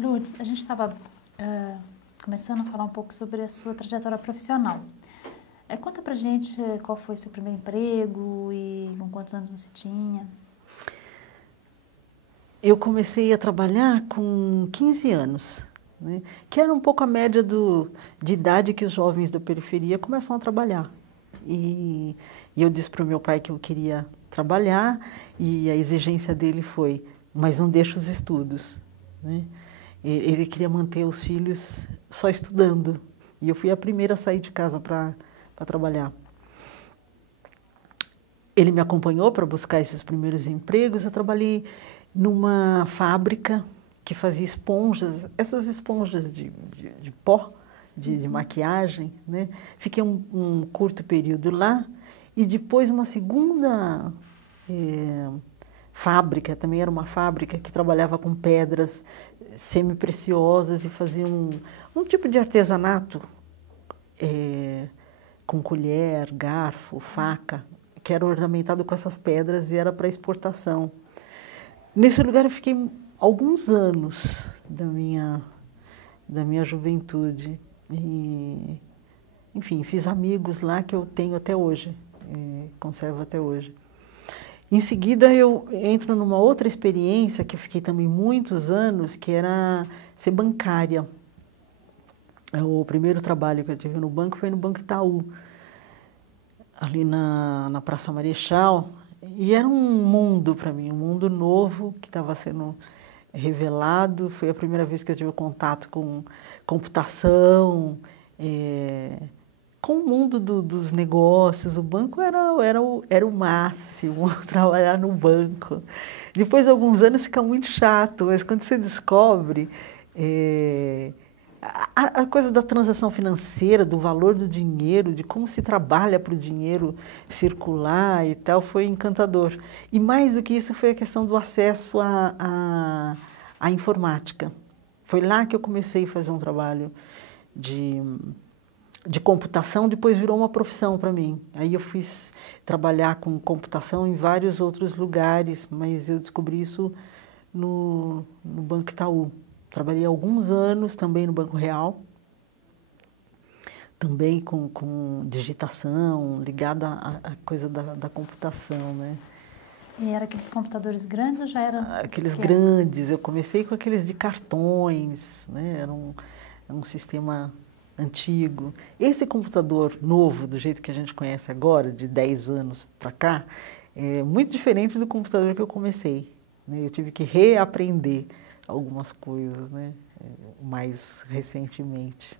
Lourdes, a gente estava começando a falar um pouco sobre a sua trajetória profissional. Conta pra gente qual foi o seu primeiro emprego e com quantos anos você tinha. Eu comecei a trabalhar com 15 anos, né, que era um pouco a média de idade que os jovens da periferia começam a trabalhar. E eu disse para o meu pai que eu queria trabalhar e a exigência dele foi, mas não deixa os estudos, né. Ele queria manter os filhos só estudando. E eu fui a primeira a sair de casa para trabalhar. Ele me acompanhou para buscar esses primeiros empregos. Eu trabalhei numa fábrica que fazia esponjas, essas esponjas de pó, de maquiagem, né. Fiquei um curto período lá e depois uma segunda fábrica, também era uma fábrica que trabalhava com pedras semi-preciosas e fazia um tipo de artesanato com colher, garfo, faca, que era ornamentado com essas pedras e era para exportação. Nesse lugar eu fiquei alguns anos da minha juventude e, enfim, fiz amigos lá que eu tenho até hoje, conservo até hoje. Em seguida eu entro numa outra experiência que eu fiquei também muitos anos, que era ser bancária. O primeiro trabalho que eu tive no banco foi no Banco Itaú, ali na Praça Marechal, e era um mundo para mim, um mundo novo que estava sendo revelado. Foi a primeira vez que eu tive contato com computação, com o mundo dos negócios. O banco era o máximo, trabalhar no banco. Depois de alguns anos fica muito chato, mas quando você descobre a coisa da transação financeira, do valor do dinheiro, de como se trabalha para o dinheiro circular e tal, foi encantador. E mais do que isso foi a questão do acesso à informática. Foi lá que eu comecei a fazer um trabalho de computação, depois virou uma profissão para mim. Aí eu fui trabalhar com computação em vários outros lugares, mas eu descobri isso no Banco Itaú. Trabalhei alguns anos também no Banco Real, também com digitação, ligada à coisa da computação, né. E era aqueles computadores grandes ou já eram os Aqueles pequenos? grandes, eu comecei com aqueles de cartões, né, era um sistema antigo. Esse computador novo, do jeito que a gente conhece agora, de 10 anos para cá, é muito diferente do computador que eu comecei, né. Eu tive que reaprender algumas coisas, né, mais recentemente,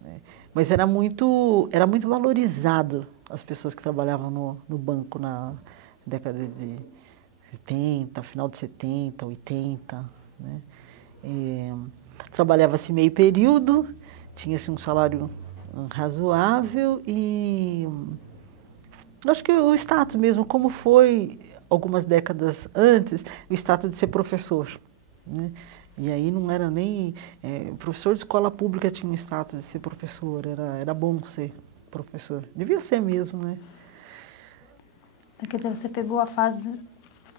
né. Mas era muito valorizado as pessoas que trabalhavam no banco na década de 70, final de 70, 80, né. Trabalhava-se meio período, tinha-se um salário razoável e acho que o status mesmo, como foi algumas décadas antes, o status de ser professor, né. E aí não era nem professor de escola pública tinha um status de ser professor, era bom ser professor. Devia ser mesmo, né. Quer dizer, você pegou a fase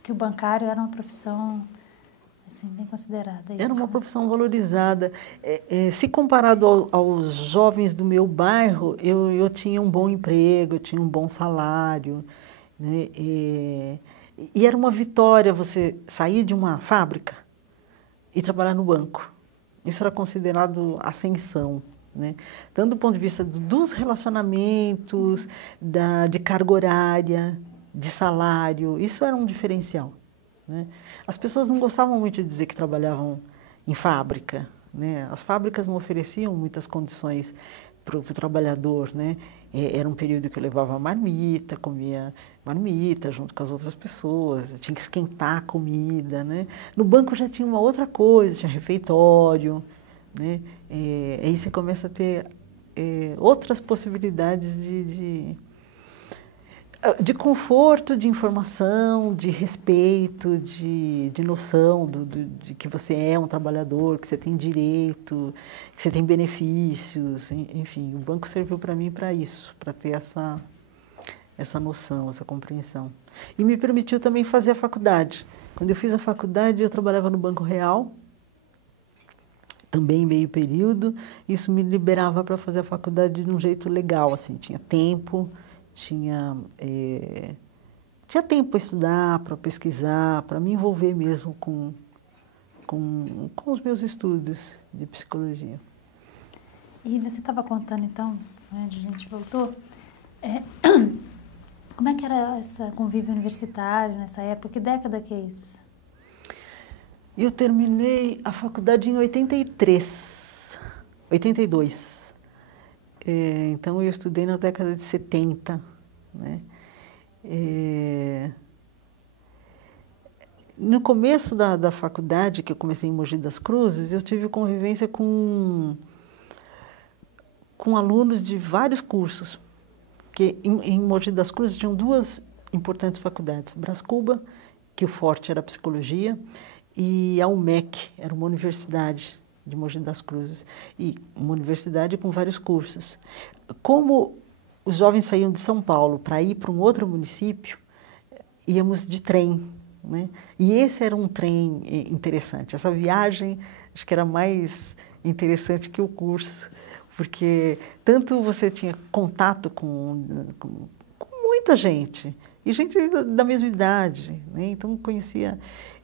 que o bancário era uma profissão assim, bem considerada, é Era isso, uma né? profissão valorizada. Se comparado aos jovens do meu bairro, eu tinha um bom emprego, eu tinha um bom salário, né, e era uma vitória você sair de uma fábrica e trabalhar no banco. Isso era considerado ascensão, né, tanto do ponto de vista dos relacionamentos, de carga horária, de salário, isso era um diferencial, né. As pessoas não gostavam muito de dizer que trabalhavam em fábrica, né. As fábricas não ofereciam muitas condições para o trabalhador, né. Era um período que eu levava marmita, comia marmita junto com as outras pessoas, tinha que esquentar a comida, né. No banco já tinha uma outra coisa, tinha refeitório, né. Aí você começa a ter outras possibilidades de conforto, de informação, de respeito, de noção de que você é um trabalhador, que você tem direito, que você tem benefícios, enfim, o banco serviu para mim para isso, para ter essa noção, essa compreensão. E me permitiu também fazer a faculdade. Quando eu fiz a faculdade, eu trabalhava no Banco Real, também meio período, isso me liberava para fazer a faculdade de um jeito legal, assim, tinha tempo, tinha tinha tempo para estudar, para pesquisar, para me envolver mesmo com os meus estudos de psicologia. E você estava contando, então, onde a gente voltou, é, como é que era esse convívio universitário nessa época? Que década que é isso? Eu terminei a faculdade em 83, 82. Então, eu estudei na década de 70, né? No começo da faculdade, que eu comecei em Mogi das Cruzes, eu tive convivência com alunos de vários cursos, porque em Mogi das Cruzes tinham duas importantes faculdades, Brás Cuba, que o forte era a psicologia, e a UMEC, era uma universidade de Mogi das Cruzes, e uma universidade com vários cursos. Como os jovens saíam de São Paulo para ir para um outro município, íamos de trem, né? E esse era um trem interessante. Essa viagem acho que era mais interessante que o curso, porque tanto você tinha contato com muita gente, e gente da mesma idade, né? Então conhecia.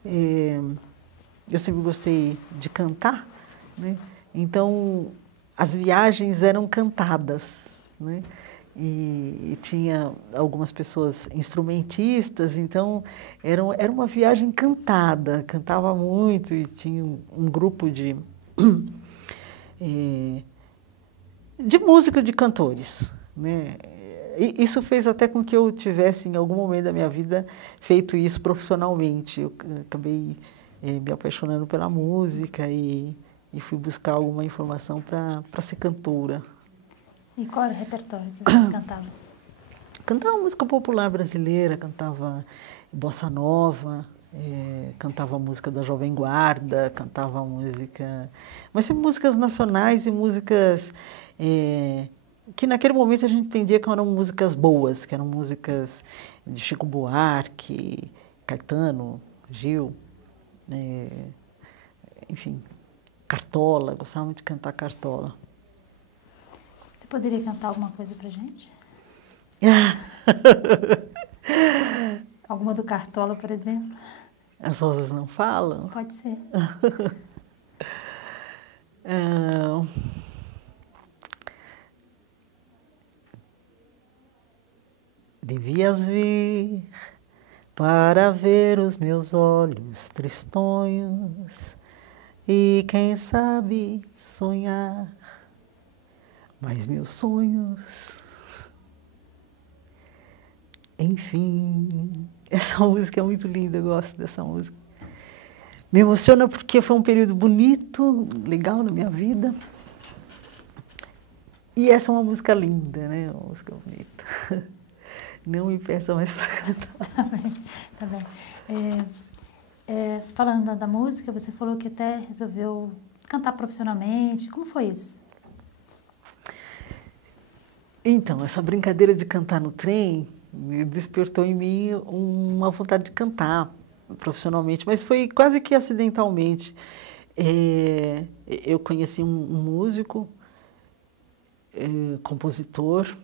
Eu sempre gostei de cantar, né? Então as viagens eram cantadas, né? E tinha algumas pessoas instrumentistas, então era uma viagem cantada, cantava muito e tinha um grupo eh, de música de cantores, né? E isso fez até com que eu tivesse, em algum momento da minha vida, feito isso profissionalmente. Eu acabei me apaixonando pela música e fui buscar alguma informação para ser cantora. E qual era o repertório que vocês cantavam? Cantava música popular brasileira, cantava bossa nova, cantava música da Jovem Guarda, cantava música... Mas sempre músicas nacionais e músicas que naquele momento a gente entendia que eram músicas boas, que eram músicas de Chico Buarque, Caetano, Gil, enfim, Cartola, gostava muito de cantar Cartola. Você poderia cantar alguma coisa pra gente? Alguma do Cartola, por exemplo? As rosas não falam? Pode ser. Ah, devias vir para ver os meus olhos tristonhos e, quem sabe, sonhar mais meus sonhos. Enfim, essa música é muito linda, eu gosto dessa música. Me emociona porque foi um período bonito, legal na minha vida. E essa é uma música linda, né? Uma música bonita. Não me peça mais para cantar. Tá bem, tá bem. Falando da música, você falou que até resolveu cantar profissionalmente. Como foi isso? Então, essa brincadeira de cantar no trem despertou em mim uma vontade de cantar profissionalmente, mas foi quase que acidentalmente. Eu conheci um músico, compositor,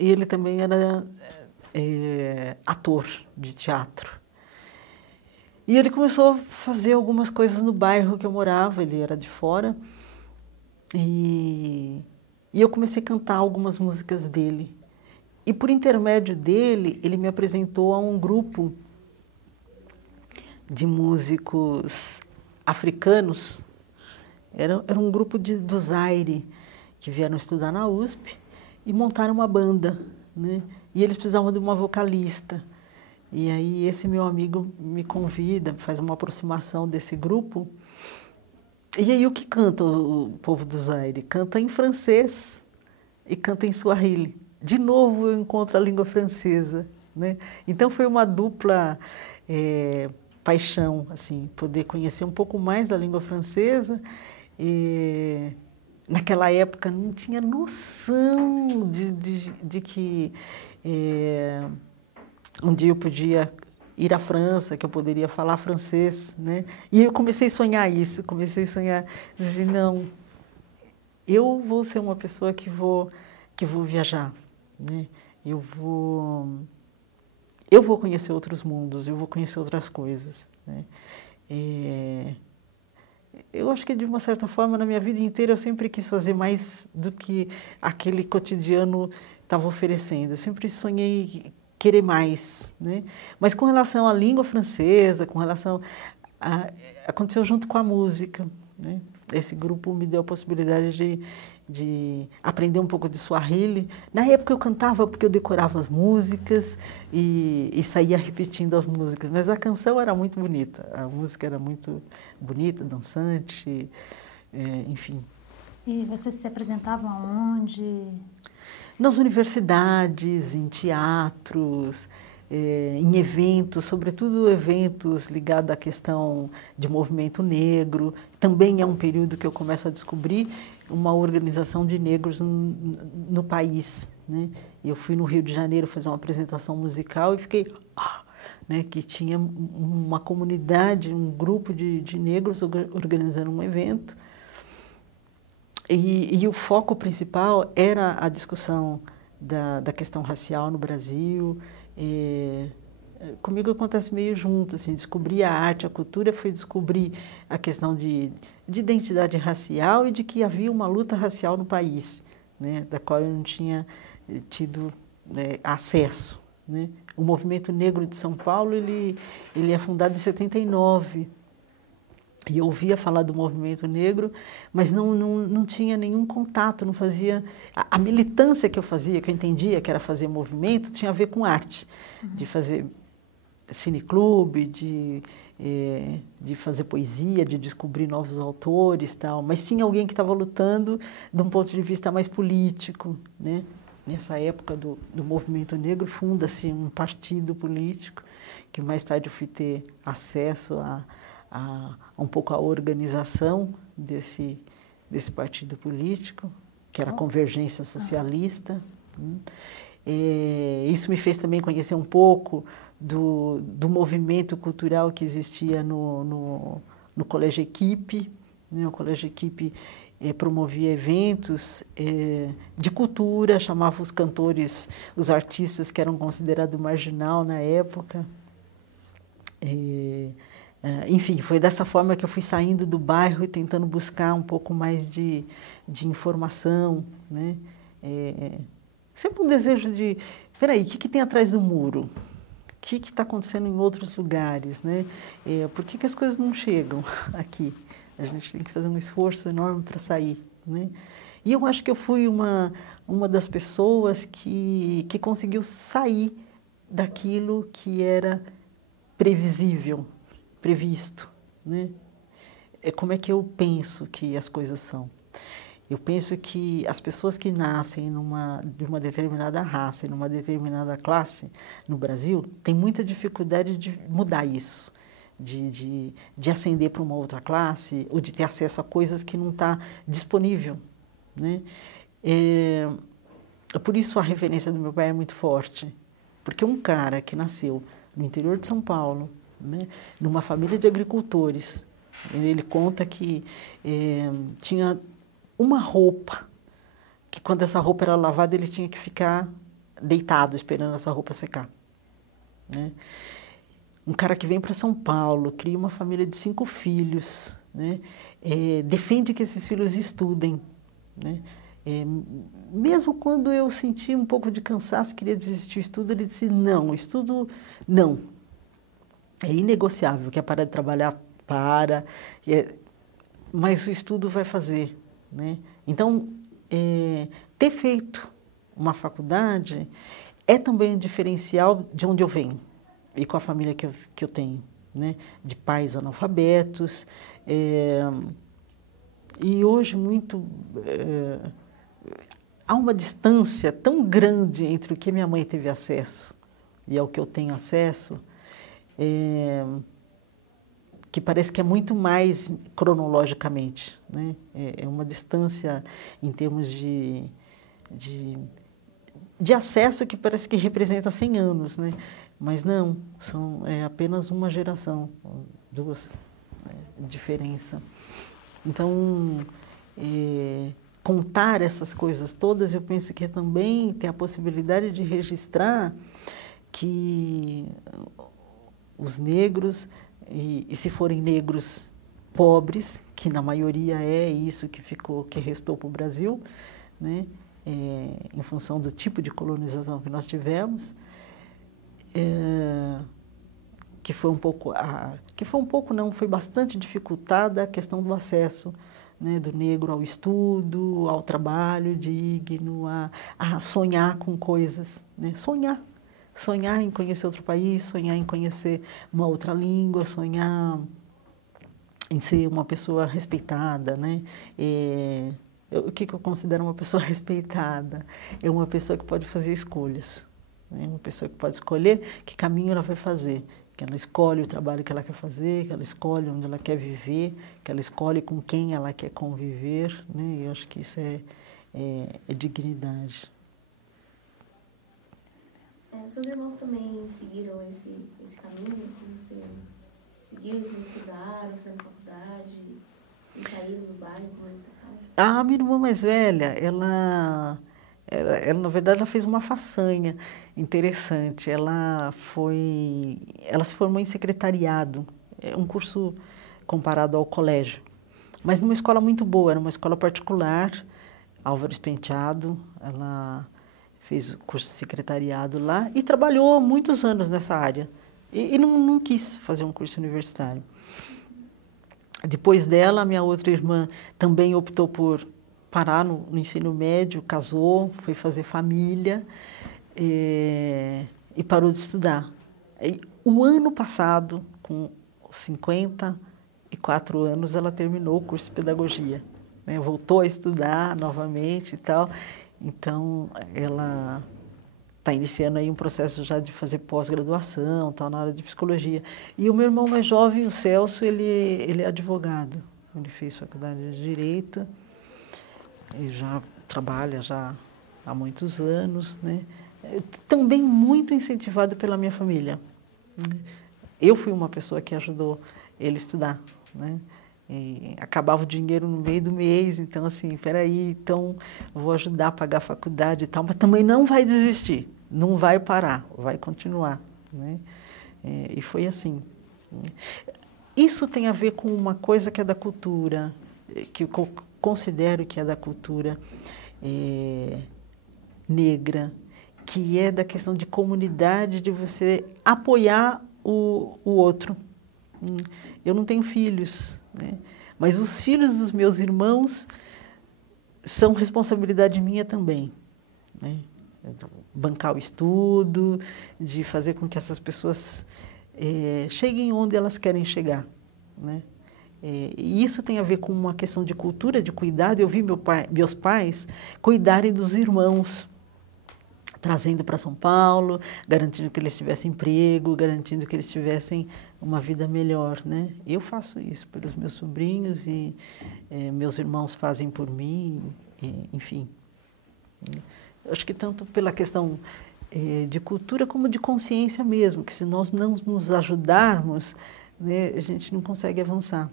e ele também era ator de teatro. E ele começou a fazer algumas coisas no bairro que eu morava, ele era de fora, e eu comecei a cantar algumas músicas dele. E, por intermédio dele, ele me apresentou a um grupo de músicos africanos. Era um grupo do Zaire, que vieram estudar na USP e montaram uma banda, né? E eles precisavam de uma vocalista. E aí esse meu amigo me convida, faz uma aproximação desse grupo. E aí o que canta o povo do Zaire? Canta em francês e canta em Swahili. De novo eu encontro a língua francesa, né? Então foi uma dupla paixão, assim, poder conhecer um pouco mais da língua francesa. E naquela época não tinha noção de que um dia eu podia ir à França, que eu poderia falar francês, né? E eu comecei a sonhar isso, comecei a sonhar, dizer, não, eu vou ser uma pessoa que vou viajar, né? Eu vou eu vou conhecer outros mundos, eu vou conhecer outras coisas, né? Eh, eu acho que, de uma certa forma, na minha vida inteira, eu sempre quis fazer mais do que aquele cotidiano estava oferecendo. Eu sempre sonhei querer mais, né? Mas com relação à língua francesa, com relação a aconteceu junto com a música, né? Esse grupo me deu a possibilidade de aprender um pouco de Swahili. Na época eu cantava porque eu decorava as músicas e saía repetindo as músicas, mas a canção era muito bonita, a música era muito bonita, dançante, enfim. E vocês se apresentavam aonde? Nas universidades, em teatros, em eventos, sobretudo eventos ligados à questão de movimento negro. Também é um período que eu começo a descobrir uma organização de negros no país, né. Eu fui no Rio de Janeiro fazer uma apresentação musical e fiquei né, que tinha uma comunidade, um grupo de negros organizando um evento. E o foco principal era a discussão da questão racial no Brasil. Comigo acontece meio junto, assim, descobrir a arte, a cultura, foi descobrir a questão de identidade racial e de que havia uma luta racial no país, né, da qual eu não tinha tido acesso, né. O Movimento Negro de São Paulo ele é fundado em 79. E eu ouvia falar do movimento negro, mas não tinha nenhum contato, não fazia... A militância que eu fazia, que eu entendia que era fazer movimento, tinha a ver com arte, de fazer cineclube, de fazer poesia, de descobrir novos autores, tal. Mas tinha alguém que estava lutando de um ponto de vista mais político, né. Nessa época do movimento negro, funda-se um partido político, que mais tarde eu fui ter acesso a um pouco a organização desse partido político, que era a Convergência Socialista, né. Isso me fez também conhecer um pouco do movimento cultural que existia no Colégio Equipe, né. O Colégio Equipe promovia eventos de cultura, chamava os cantores, os artistas que eram considerados marginal na época. Enfim, foi dessa forma que eu fui saindo do bairro e tentando buscar um pouco mais de informação, né. Sempre um desejo de... Espera aí, o que tem atrás do muro? O que está acontecendo em outros lugares, né? Por que as coisas não chegam aqui? A gente tem que fazer um esforço enorme para sair, né? E eu acho que eu fui uma das pessoas que conseguiu sair daquilo que era previsível, previsto, né. Como é que eu penso que as coisas são? Eu penso que as pessoas que nascem de uma determinada raça e numa determinada classe no Brasil têm muita dificuldade de mudar isso, de ascender para uma outra classe ou de ter acesso a coisas que não está disponível, né. Por isso a referência do meu pai é muito forte, porque um cara que nasceu no interior de São Paulo, né, numa família de agricultores, ele conta que tinha uma roupa, que quando essa roupa era lavada ele tinha que ficar deitado esperando essa roupa secar, né. Um cara que vem para São Paulo, cria uma família de 5 filhos, né, defende que esses filhos estudem, né. Mesmo quando eu senti um pouco de cansaço, queria desistir do estudo, ele disse, não, o estudo não, é inegociável, quer parar de trabalhar, para, mas o estudo vai fazer, né. Então, ter feito uma faculdade é também um diferencial de onde eu venho e com a família que eu tenho, né, de pais analfabetos, e hoje muito há uma distância tão grande entre o que minha mãe teve acesso e ao que eu tenho acesso, que parece que é muito mais cronologicamente, né. É uma distância em termos de acesso que parece que representa 100 anos, né. mas não, é apenas uma geração, duas, né, diferença. Então, contar essas coisas todas, eu penso que é também ter a possibilidade de registrar que os negros, e se forem negros pobres, que na maioria é isso que ficou, que restou para o Brasil, né, em função do tipo de colonização que nós tivemos, que foi um pouco não, foi bastante dificultada a questão do acesso, né, do negro ao estudo, ao trabalho digno, a sonhar com coisas, né, sonhar em conhecer outro país, sonhar em conhecer uma outra língua, sonhar em ser uma pessoa respeitada, né. O que eu considero uma pessoa respeitada? É uma pessoa que pode fazer escolhas, né, uma pessoa que pode escolher que caminho ela vai fazer, que ela escolhe o trabalho que ela quer fazer, que ela escolhe onde ela quer viver, que ela escolhe com quem ela quer conviver, né. Eu acho que isso é dignidade. Seus irmãos também seguiram esse caminho que você seguiu, assim, estudaram, fizeram faculdade e saíram do bairro, como é que você fala? A minha irmã mais velha, ela na verdade, ela fez uma façanha interessante. Ela se formou em secretariado, é um curso comparado ao colégio, mas numa escola muito boa, era uma escola particular, Álvares Penteado. Ela fez o curso de secretariado lá e trabalhou muitos anos nessa área. E não quis fazer um curso universitário. Depois dela, a minha outra irmã também optou por parar no ensino médio, casou, foi fazer família, e parou de estudar. O ano passado, com 54 anos, ela terminou o curso de pedagogia, né, voltou a estudar novamente e tal. Então, ela está iniciando aí um processo já de fazer pós-graduação, tal, na área de psicologia. E o meu irmão mais jovem, o Celso, ele é advogado. Ele fez faculdade de Direito e já trabalha já há muitos anos, né. Também muito incentivado pela minha família, né. Eu fui uma pessoa que ajudou ele a estudar, né. E acabava o dinheiro no meio do mês, então assim, espera aí, então vou ajudar a pagar a faculdade e tal, mas também não vai desistir, não vai parar, vai continuar, né. E foi assim. Isso tem a ver com uma coisa que é da cultura, que eu considero que é da cultura negra, que é da questão de comunidade, de você apoiar o outro. Eu não tenho filhos, né, mas os filhos dos meus irmãos são responsabilidade minha também, né. Bancar o estudo, de fazer com que essas pessoas cheguem onde elas querem chegar, né. E isso tem a ver com uma questão de cultura, de cuidado. Eu vi meus pais cuidarem dos irmãos, trazendo para São Paulo, garantindo que eles tivessem emprego, garantindo que eles tivessem uma vida melhor, né. Eu faço isso pelos meus sobrinhos e meus irmãos fazem por mim, enfim. Acho que tanto pela questão de cultura como de consciência mesmo, que se nós não nos ajudarmos, né, a gente não consegue avançar.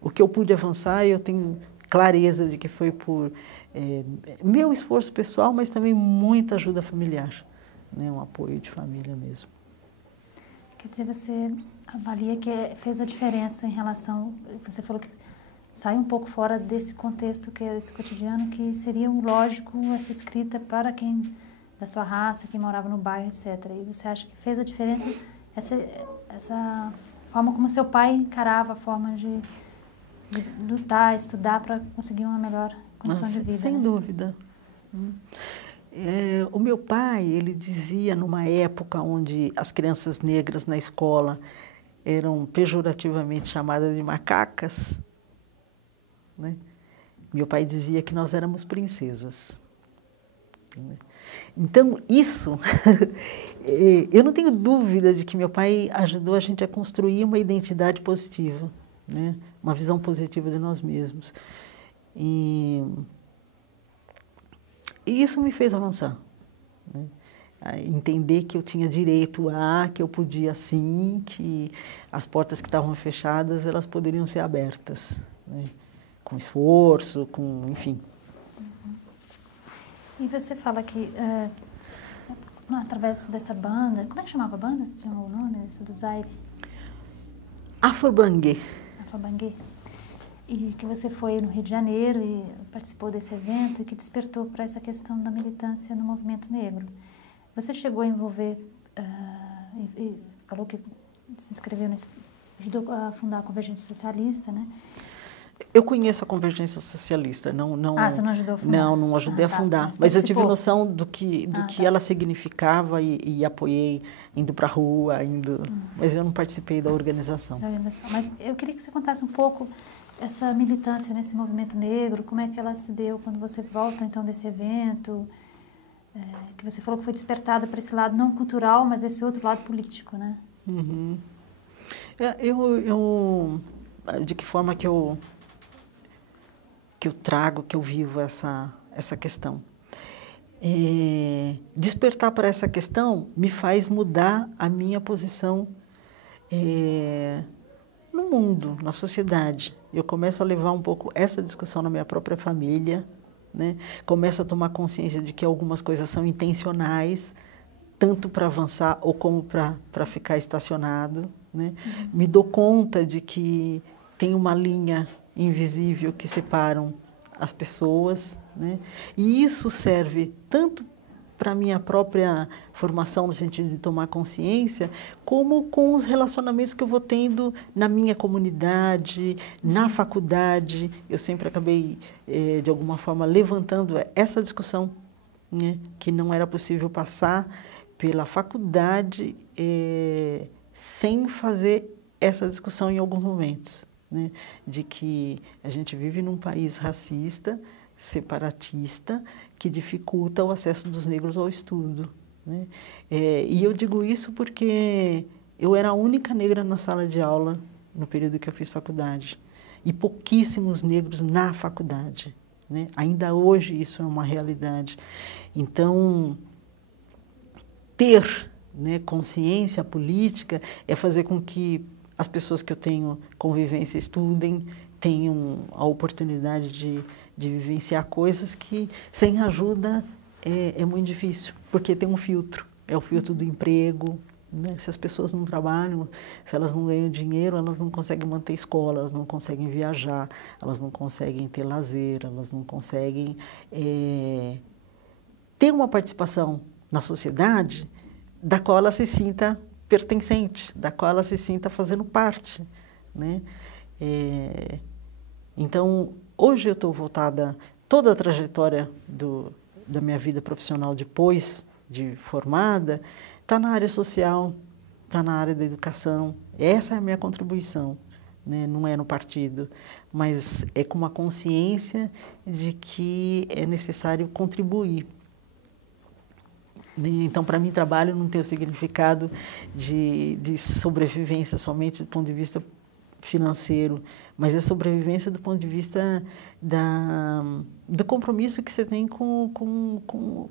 O que eu pude avançar, eu tenho clareza de que foi por meu esforço pessoal, mas também muita ajuda familiar, né, um apoio de família mesmo. Quer dizer, você avalia que fez a diferença em relação... Você falou que sai um pouco fora desse contexto, que é esse cotidiano, que seria lógico essa escrita para quem da sua raça, quem morava no bairro, etc. E você acha que fez a diferença essa forma como seu pai encarava a forma de lutar, estudar para conseguir uma melhor condição de vida? Sem dúvida. O meu pai, ele dizia, numa época onde as crianças negras na escola eram pejorativamente chamadas de macacas, né? Meu pai dizia que nós éramos princesas, né? Então, isso, eu não tenho dúvida de que meu pai ajudou a gente a construir uma identidade positiva, né? Uma visão positiva de nós mesmos. E isso me fez avançar, né? a entender que eu tinha direito que eu podia sim, que as portas que estavam fechadas, elas poderiam ser abertas, né? Com esforço, com, enfim. E você fala que, através dessa banda, como é que chamava a banda? Você tinha o nome, esse do Zaire? Afobangue. Afobangue. E que você foi no Rio de Janeiro e participou desse evento e que despertou para essa questão da militância no movimento negro. Você chegou a envolver, e falou que se inscreveu, ajudou a fundar a Convergência Socialista, né? Eu conheço a Convergência Socialista, Você não ajudou a fundar? não ajudei a Tá. fundar, mas eu tive noção do que Tá. ela significava e apoiei indo para a rua, mas eu não participei da organização. Mas eu queria que você contasse um pouco essa militância nesse movimento negro, como é que ela se deu quando você volta então desse evento, que você falou que foi despertada para esse lado não cultural, mas esse outro lado político, né? Uhum. De que forma que eu trago, que eu vivo essa questão? Despertar para essa questão me faz mudar a minha posição no mundo, na sociedade. Eu começo a levar um pouco essa discussão na minha própria família, né? Começo a tomar consciência de que algumas coisas são intencionais, tanto para avançar ou como para ficar estacionado, né? Me dou conta de que tem uma linha invisível que separam as pessoas, né? E isso serve tanto para a minha própria formação, no sentido de tomar consciência, como com os relacionamentos que eu vou tendo na minha comunidade, na faculdade. Eu sempre acabei, de alguma forma, levantando essa discussão, né? Que não era possível passar pela faculdade sem fazer essa discussão em alguns momentos, né? De que a gente vive num país racista, separatista, que dificulta o acesso dos negros ao estudo, né? E eu digo isso porque eu era a única negra na sala de aula no período que eu fiz faculdade e pouquíssimos negros na faculdade, né? Ainda hoje isso é uma realidade. Então, ter, né, consciência política é fazer com que as pessoas que eu tenho convivência estudem, tenham a oportunidade de vivenciar coisas que, sem ajuda, é muito difícil, porque tem um filtro, é o filtro do emprego, né? Se as pessoas não trabalham, se elas não ganham dinheiro, elas não conseguem manter escola, elas não conseguem viajar, elas não conseguem ter lazer, elas não conseguem ter uma participação na sociedade da qual ela se sinta pertencente, da qual ela se sinta fazendo parte, né? Então, hoje eu estou voltada, toda a trajetória da minha vida profissional depois de formada, está na área social, está na área da educação. Essa é a minha contribuição, né? Não é no partido, mas é com uma consciência de que é necessário contribuir. Então, para mim, trabalho não tem o significado de sobrevivência somente do ponto de vista financeiro, mas é sobrevivência do ponto de vista do compromisso que você tem com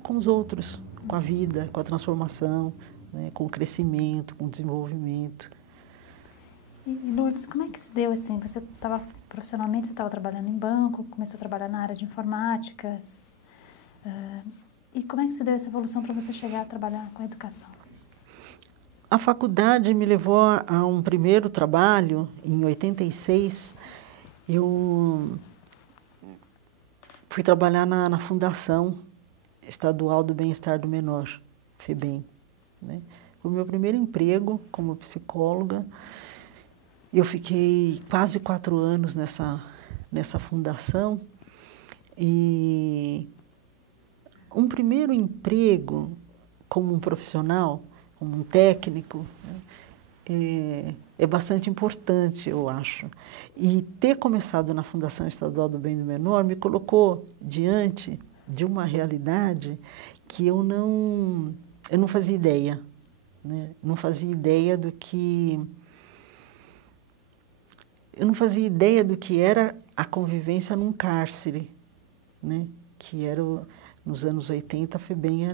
os outros, com a vida, com a transformação, né? Com o crescimento, com o desenvolvimento. E, Lourdes, como é que se deu assim? Você estava profissionalmente, você estava trabalhando em banco, começou a trabalhar na área de informática. E como é que se deu essa evolução para você chegar a trabalhar com a educação? A faculdade me levou a um primeiro trabalho, em 86. Eu fui trabalhar na Fundação Estadual do Bem-Estar do Menor, FEBEM, né? Foi o meu primeiro emprego como psicóloga. Eu fiquei quase 4 anos nessa fundação e um primeiro emprego como um profissional, como um técnico, né, é bastante importante, eu acho. E ter começado na Fundação Estadual do Bem do Menor me colocou diante de uma realidade que eu não fazia ideia, né? Não fazia ideia do que... Eu não fazia ideia do que era a convivência num cárcere, né? Que era nos anos 80, a FEBEM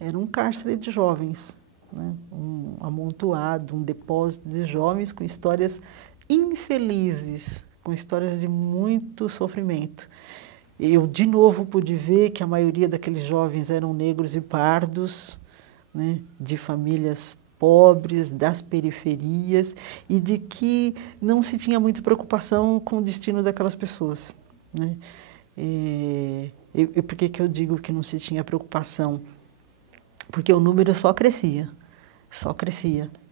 era um cárcere de jovens, né? Um amontoado, um depósito de jovens com histórias infelizes, com histórias de muito sofrimento. Eu, de novo, pude ver que a maioria daqueles jovens eram negros e pardos, né, de famílias pobres, das periferias, e de que não se tinha muita preocupação com o destino daquelas pessoas, né. Por que eu digo que não se tinha preocupação? Porque o número só crescia,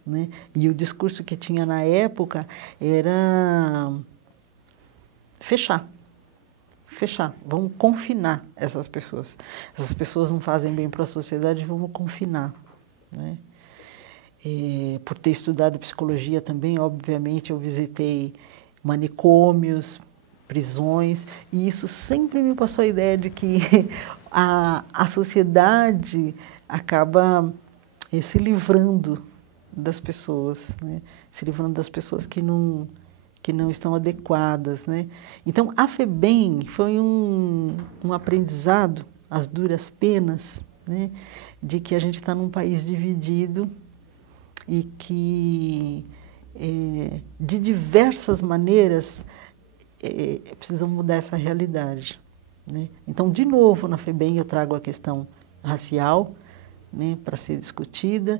né. E o discurso que tinha na época era fechar, vamos confinar essas pessoas. Essas pessoas não fazem bem para a sociedade, vamos confinar, né. Por ter estudado psicologia também, obviamente, eu visitei manicômios, prisões, e isso sempre me passou a ideia de que a sociedade acaba se livrando das pessoas, né, se livrando das pessoas que não estão adequadas, né. Então, a FEBEM foi um aprendizado, às duras penas, né, de que a gente está num país dividido e que, de diversas maneiras, precisamos mudar essa realidade, né. Então, de novo, na FEBEM eu trago a questão racial, né, para ser discutida,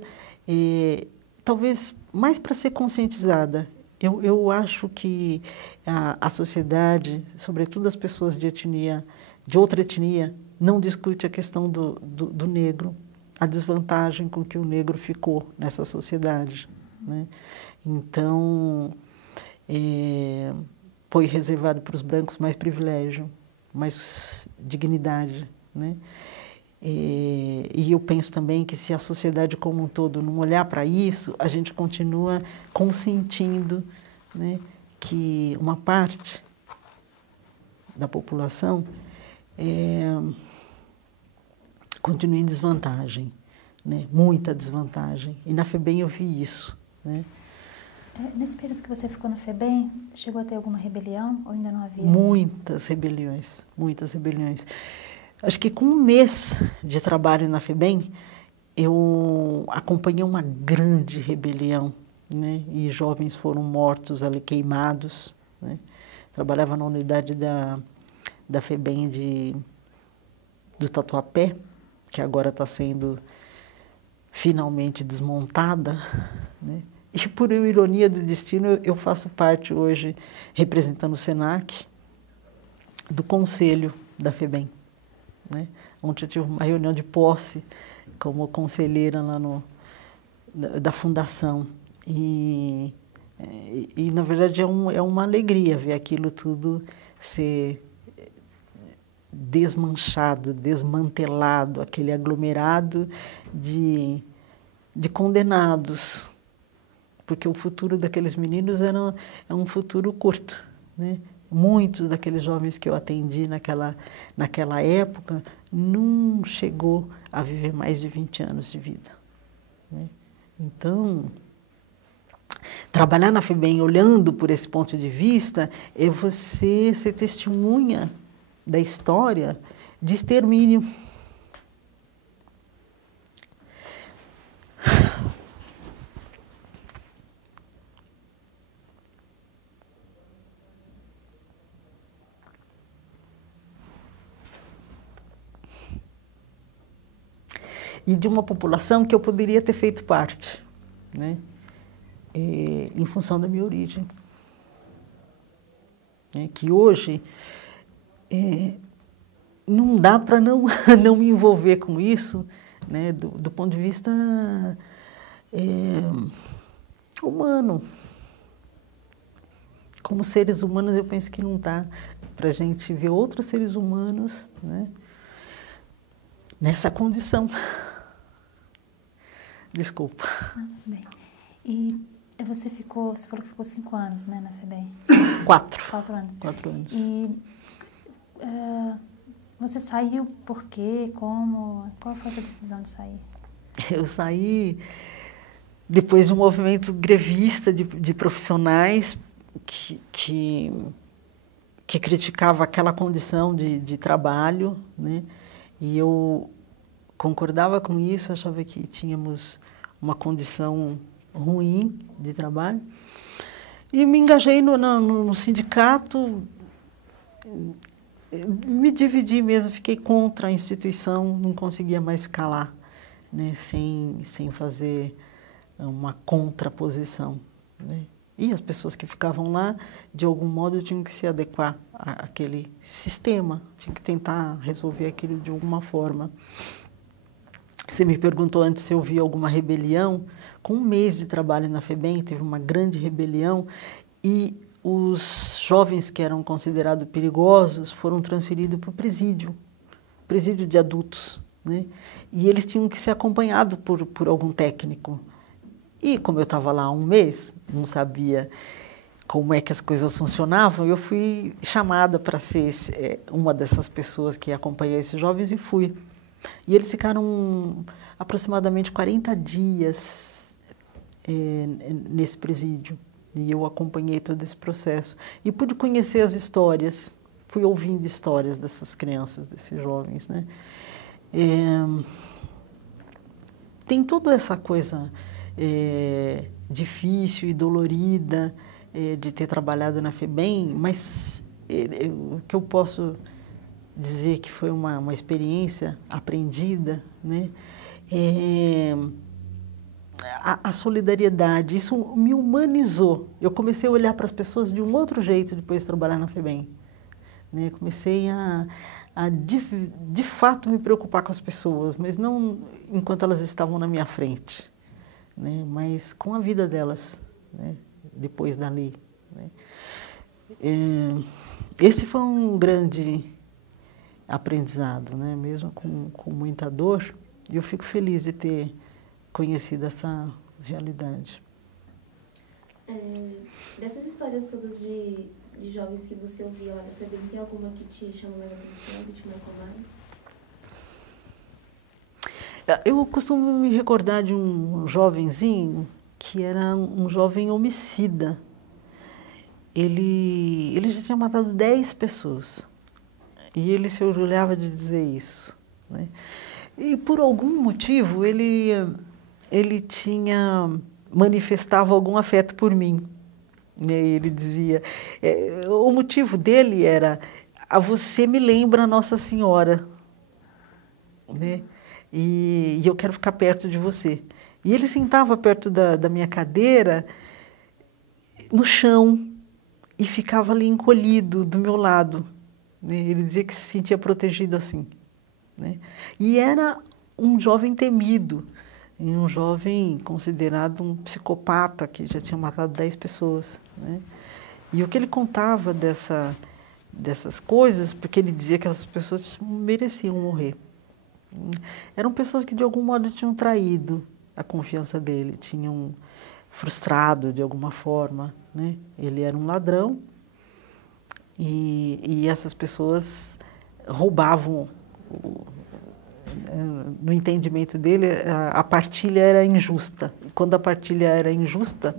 talvez mais para ser conscientizada. Eu acho que a sociedade, sobretudo as pessoas de outra etnia, não discute a questão do negro, a desvantagem com que o negro ficou nessa sociedade, né. Então, foi reservado para os brancos mais privilégio, mais dignidade, né. E eu penso também que se a sociedade como um todo não olhar para isso, a gente continua consentindo, né, que uma parte da população continue em desvantagem, né, muita desvantagem. E na FEBEM eu vi isso, né. Nesse período que você ficou na FEBEM, chegou a ter alguma rebelião ou ainda não havia? Muitas rebeliões, muitas rebeliões. Acho que com um mês de trabalho na FEBEM, eu acompanhei uma grande rebelião, né, e jovens foram mortos ali, queimados, né. Trabalhava na unidade da FEBEM do Tatuapé, que agora está sendo finalmente desmontada, né. E, por ironia do destino, eu faço parte hoje, representando o SENAC, do conselho da FEBEM, né. Ontem eu tive uma reunião de posse como conselheira lá da fundação. Na verdade, é uma alegria ver aquilo tudo ser desmanchado, desmantelado, aquele aglomerado de condenados, porque o futuro daqueles meninos é um futuro curto, né. Muitos daqueles jovens que eu atendi naquela época não chegou a viver mais de 20 anos de vida, né. Então, trabalhar na FEBEM olhando por esse ponto de vista é você ser testemunha da história de extermínio. E de uma população que eu poderia ter feito parte, né, em função da minha origem, né, que hoje não dá para não não me envolver com isso, né, do ponto de vista humano. Como seres humanos, eu penso que não dá para a gente ver outros seres humanos, né, nessa condição. Desculpa. Bem. E você falou que ficou 5 anos, né, na FEBEM? 4. 4 anos. 4 anos. E você saiu por quê? Como? Qual foi a sua decisão de sair? Eu saí depois de um movimento grevista de profissionais que criticava aquela condição de trabalho, né, e eu concordava com isso, achava que tínhamos uma condição ruim de trabalho. E me engajei no sindicato, me dividi mesmo, fiquei contra a instituição, não conseguia mais ficar lá, né, sem fazer uma contraposição, né. E as pessoas que ficavam lá, de algum modo, tinham que se adequar àquele sistema, tinham que tentar resolver aquilo de alguma forma. Você me perguntou antes se eu vi alguma rebelião. Com um mês de trabalho na FEBEM, teve uma grande rebelião e os jovens que eram considerados perigosos foram transferidos para o presídio de adultos, né? E eles tinham que ser acompanhados por algum técnico. E como eu estava lá há um mês, não sabia como é que as coisas funcionavam, eu fui chamada para ser uma dessas pessoas que acompanha esses jovens e fui. E eles ficaram aproximadamente 40 dias nesse presídio. E eu acompanhei todo esse processo. E pude conhecer as histórias, fui ouvindo histórias dessas crianças, desses jovens, né? Tem toda essa coisa difícil e dolorida de ter trabalhado na FEBEM, mas o que eu posso dizer que foi uma experiência aprendida, né? A solidariedade, isso me humanizou. Eu comecei a olhar para as pessoas de um outro jeito depois de trabalhar na FEBEM, né? Comecei de fato me preocupar com as pessoas, mas não enquanto elas estavam na minha frente, né? Mas com a vida delas, né? Depois dali, né? Esse foi um grande aprendizado, né? Mesmo com muita dor, e eu fico feliz de ter conhecido essa realidade. Dessas histórias todas de jovens que você ouvia lá da FEBEM, tem alguma que te chamou mais atenção, que te marcou mais? Eu costumo me recordar de um jovenzinho que era um jovem homicida. Ele já tinha matado 10 pessoas. E ele se orgulhava de dizer isso, né? E, por algum motivo, ele manifestava algum afeto por mim, né? Ele dizia... o motivo dele era: você me lembra Nossa Senhora, né? E eu quero ficar perto de você. E ele sentava perto da minha cadeira, no chão, e ficava ali encolhido do meu lado, né? Ele dizia que se sentia protegido assim, né? E era um jovem temido, e um jovem considerado um psicopata, que já tinha matado 10 pessoas, né? E o que ele contava dessas coisas, porque ele dizia que essas pessoas mereciam morrer. Eram pessoas que, de algum modo, tinham traído a confiança dele, tinham frustrado de alguma forma, né? Ele era um ladrão e essas pessoas roubavam. No entendimento dele, a partilha era injusta. Quando a partilha era injusta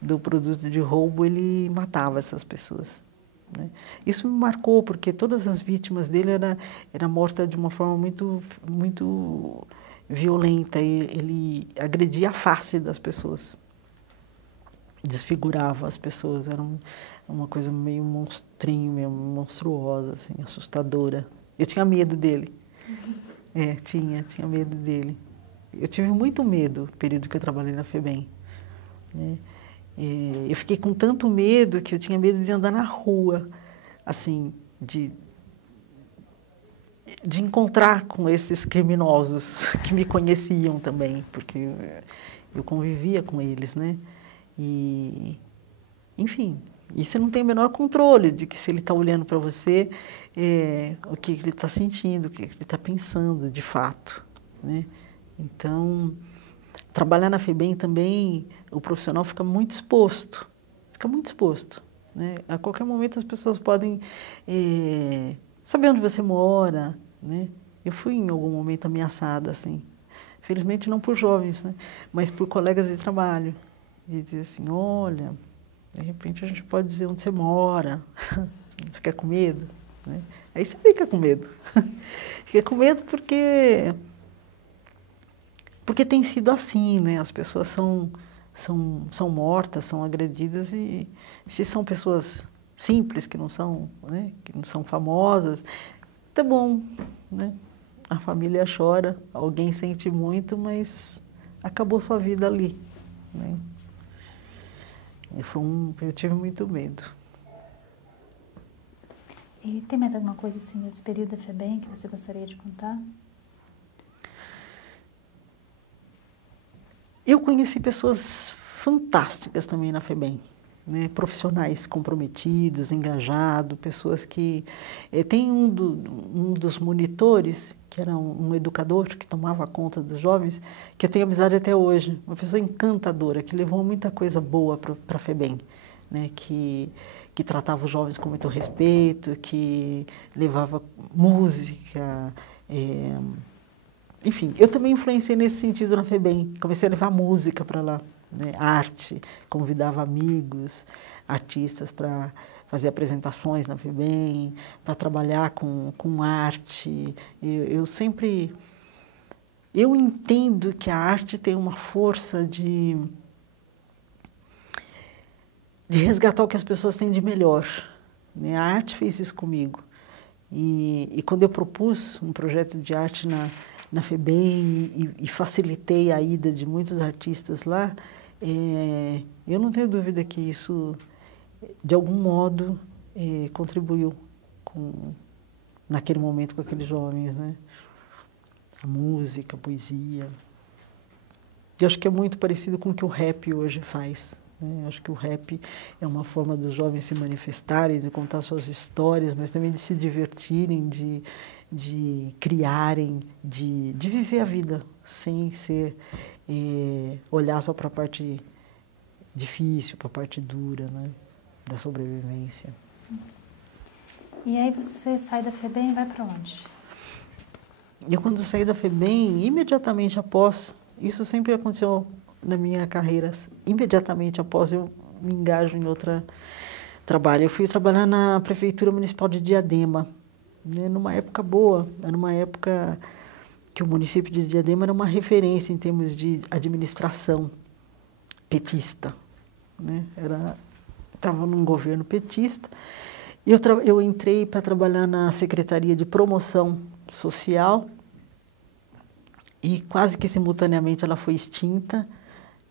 do produto de roubo, ele matava essas pessoas, né? Isso me marcou, porque todas as vítimas dele era morta de uma forma muito violenta. Ele agredia a face das pessoas, desfigurava as pessoas. Era uma coisa meio monstrinho, meio monstruosa, assim, assustadora. Eu tinha medo dele. Tinha medo dele. Eu tive muito medo no período que eu trabalhei na FEBEM, né? Eu fiquei com tanto medo que eu tinha medo de andar na rua, assim, de encontrar com esses criminosos que me conheciam também, porque eu convivia com eles, né? E, enfim, e você não tem o menor controle de que, se ele está olhando para você, o que ele está sentindo, o que ele está pensando de fato, né? Então, trabalhar na FEBEM também, o profissional fica muito exposto, né? A qualquer momento as pessoas podem saber onde você mora, né? Eu fui em algum momento ameaçada, assim, felizmente não por jovens, né? Mas por colegas de trabalho, de dizer assim: olha, de repente a gente pode dizer onde você mora, fica com medo, né? Aí você fica com medo, fica com medo porque porque tem sido assim, né? As pessoas são mortas, são agredidas, e se são pessoas simples, que não são, né, que não são famosas, tá bom, né? A família chora, alguém sente muito, mas acabou sua vida ali, né? Eu tive muito medo. E tem mais alguma coisa assim desse período da FEBEM que você gostaria de contar? Eu conheci pessoas fantásticas também na FEBEM, né, profissionais comprometidos, engajados, pessoas que... tem um dos monitores, que era um educador que tomava conta dos jovens, que eu tenho amizade até hoje, uma pessoa encantadora, que levou muita coisa boa para a FEBEM, né, que tratava os jovens com muito respeito, que levava música, enfim, eu também influenciei nesse sentido na FEBEM. Comecei a levar música para lá, né? Arte, convidava amigos, artistas para fazer apresentações na FEBEM, para trabalhar com arte. Eu sempre... Eu entendo que a arte tem uma força de resgatar o que as pessoas têm de melhor, né? A arte fez isso comigo. E quando eu propus um projeto de arte na FEBEM e facilitei a ida de muitos artistas lá, eu não tenho dúvida que isso, de algum modo, contribuiu naquele momento com aqueles jovens, né? A música, a poesia. Eu acho que é muito parecido com o que o rap hoje faz, né? Eu acho que o rap é uma forma dos jovens se manifestarem, de contar suas histórias, mas também de se divertirem, de criarem, de viver a vida sem ser olhar só para a parte difícil, para a parte dura, né, da sobrevivência. E aí você sai da FEBEM e vai para onde? Eu, quando saí da FEBEM, imediatamente após, isso sempre aconteceu na minha carreira, imediatamente após eu me engajo em outro trabalho. Eu fui trabalhar na Prefeitura Municipal de Diadema, né, numa época boa, era uma época que o município de Diadema era uma referência em termos de administração petista, né? Estava num governo petista, e eu entrei para trabalhar na Secretaria de Promoção Social, e quase que simultaneamente ela foi extinta,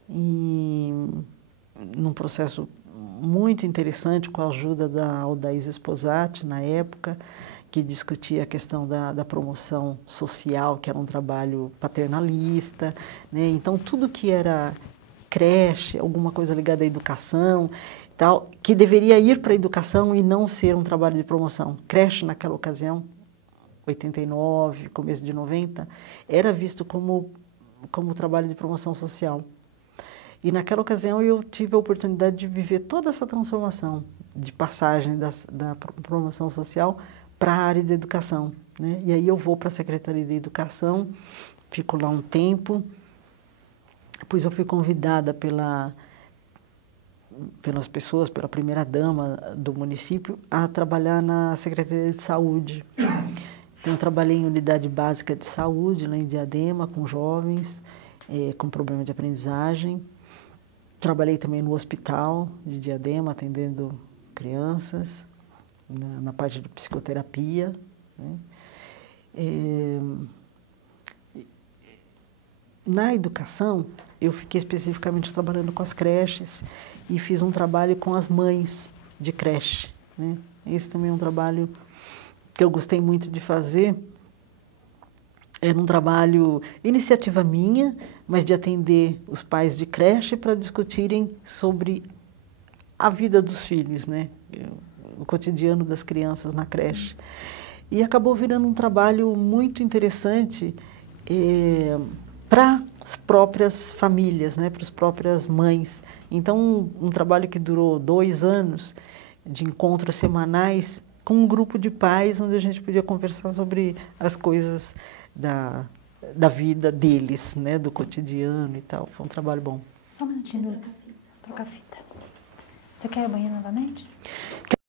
e num processo muito interessante, com a ajuda da Aldaísa Sposati, na época, que discutia a questão da promoção social, que era um trabalho paternalista, né? Então, tudo que era creche, alguma coisa ligada à educação, tal, que deveria ir para a educação e não ser um trabalho de promoção. Creche, naquela ocasião, 89, começo de 90, era visto como trabalho de promoção social. E naquela ocasião eu tive a oportunidade de viver toda essa transformação de passagem da promoção social para a área da educação, né? E aí eu vou para a Secretaria de Educação, fico lá um tempo, depois eu fui convidada pelas pessoas, pela primeira-dama do município, a trabalhar na Secretaria de Saúde. Então, eu trabalhei em unidade básica de saúde, lá em Diadema, com jovens com problema de aprendizagem. Trabalhei também no hospital de Diadema, atendendo crianças, na parte de psicoterapia, né? Na educação, eu fiquei especificamente trabalhando com as creches e fiz um trabalho com as mães de creche, né? Esse também é um trabalho que eu gostei muito de fazer. Era um trabalho, iniciativa minha, mas de atender os pais de creche para discutirem sobre a vida dos filhos, né? O cotidiano das crianças na creche. E acabou virando um trabalho muito interessante para as próprias famílias, né? Para as próprias mães. Então, um trabalho que durou 2 anos, de encontros semanais, com um grupo de pais, onde a gente podia conversar sobre as coisas da vida deles, né, do cotidiano e tal. Foi um trabalho bom. Só um minutinho, Lucas. Trocar fita. Você quer ir ao banheiro novamente?